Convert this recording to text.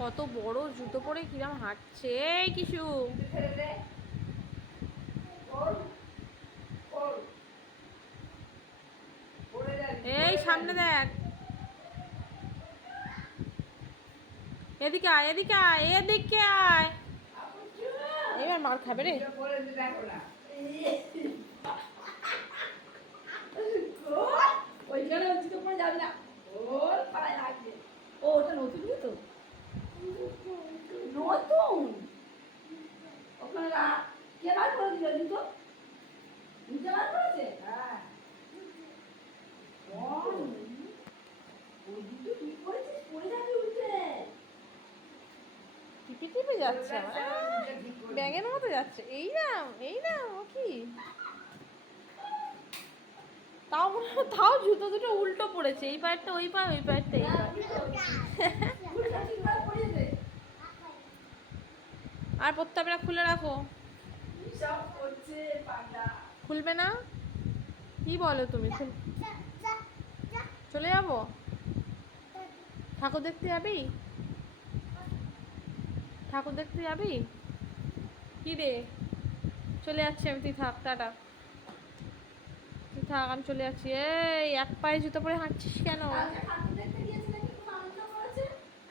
কত বড় জুতো পরে কিরম হাঁটছে এই কিছু। এই সামনে দেখ, এদিকে আয়, এদিকে আয়, এদিকে আয়। এবার মার খাবে রে। ওইখানে জুতো পরে যাবে না, ওর পায়ে লাগবে। ও ওটা নতুন জুতো, নতুন ওখানে কে বার করে দিল জুতো? জুতো বার করেছে? হ্যাঁ। ওই জুতো তুই পরেছিস, পরে যাবি উঠে। টিপে টিপে যাচ্ছে, ব্যাঙের মতো যাচ্ছে। এই না, এই না, ও কি তাও তাও জুতো দুটো উল্টো পড়েছে, এই পায়েরটা ওই পায়ে, ওই পায়েরটা এই পায়ে। আর পড়তে হবে না, খুলে রাখো। খুলবে না? কি বলো তুমি? চলে যাবো? ঠাকুর দেখতে যাবি? ঠাকুর দেখতে যাবি? কি রে, চলে যাচ্ছি আমি, তুই থাক, টাটা। তুই থাক, আমি চলে যাচ্ছি। এই এক পায়ে জুতো পরে হাঁটছিস কেন?